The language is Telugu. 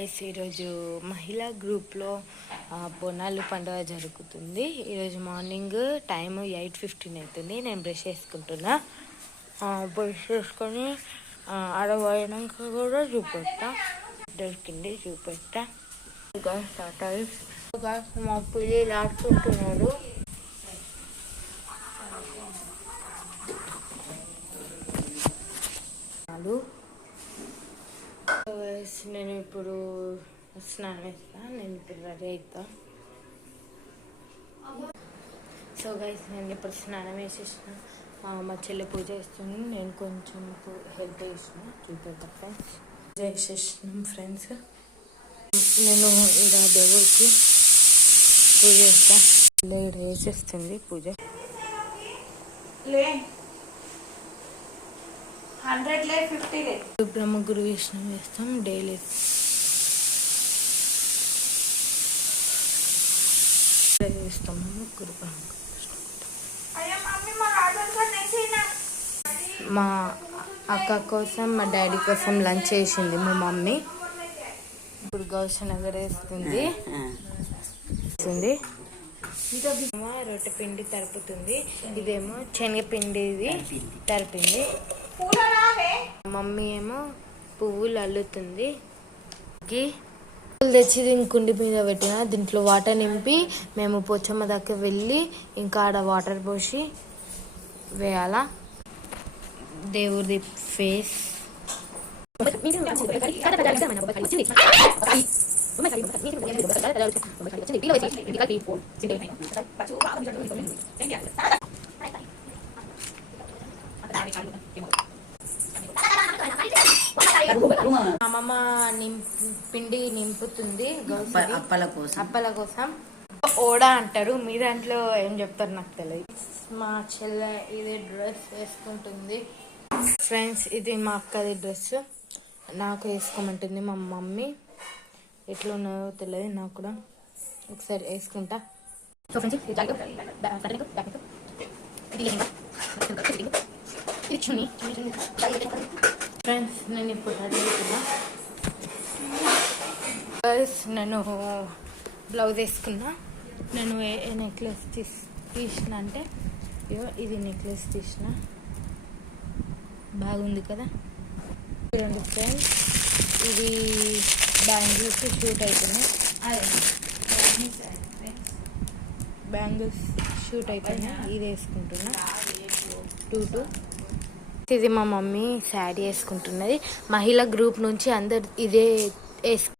గైస్ ఈరోజు మహిళా గ్రూప్లో బోనాలు పండుగ జరుగుతుంది. ఈరోజు మార్నింగ్ టైం 8:15 అవుతుంది. నేను బ్రష్ చేసుకుంటున్నా. బ్రష్ చేసుకొని ఆడపోయినాక కూడా చూపెట్టా, దొరికింది చూపెట్టా. మా పిల్లలు ఆడుకుంటున్నారు. నేను ఇప్పుడు స్నానం వేస్తా. నేను ఇప్పుడు రెడీ అవుతా. సో గైస్ నేను ఇప్పుడు స్నానం వేసేసిన. మా చెల్లి పూజ చేస్తుంది. నేను కొంచెం హెల్ప్ చేసిన. చూద్దాం ఫ్రెండ్స్. పూజ చేసేసినాం ఫ్రెండ్స్. నేను ఇక్కడ దేవుడికి పూజ చేస్తా. ఇక్కడ వేసేస్తుంది పూజ. 100 బ్రహ్మ గురు విష్ణు వేస్తాం డైలీ. వేస్తాము గురు మా అక్క కోసం మా డాడీ కోసం లంచ్ వేసింది మా మమ్మీ. ఇప్పుడు గౌషన్ వేస్తుంది. రొట్టె పిండి తరుపుతుంది. ఇదేమో శనగపిండి తరిపింది. మమ్మీ ఏమో పువ్వులు అల్లుతుంది. పువ్వులు తెచ్చి దీని కుండి మీద పెట్టిన. దీంట్లో వాటర్ నింపి మేము పోచమ్మ దాకా వెళ్ళి ఇంకా ఆడ వాటర్ పోసి వేయాలా. దేవుడి ఫేస్ అమ్మమ్మ పిండి నింపుతుంది అప్పల కోసం. ఓడా అంటారు, మీ దాంట్లో ఏం చెప్తారు నాకు తెలియదు. మా చెల్లె ఇది డ్రెస్ వేసుకుంటుంది ఫ్రెండ్స్. ఇది మా అక్కది డ్రెస్. నాకు వేసుకోమంటుంది మా మమ్మీ. ఎట్లా ఉన్నాయో తెలియదు నాకు కూడా. ఒకసారి వేసుకుంటా. ఫ్రెండ్స్ నేను ఇప్పుడు అడుగుతున్నా. నేను బ్లౌజ్ వేసుకున్నా. నేను ఏ నెక్లెస్ తీసిన అంటే ఇది నెక్లెస్ తీసిన. బాగుంది కదా చూడండి ఫ్రెండ్స్. ఇది బ్యాంగిల్స్ షూట్ అవుతున్నాయి. బ్యాంగిల్స్ షూట్ అయిపోయినాయి. ఇది వేసుకుంటున్నా 2. ఇది మా మమ్మీ శారీ వేసుకుంటున్నది. మహిళా గ్రూప్ నుంచి అందరు ఇదే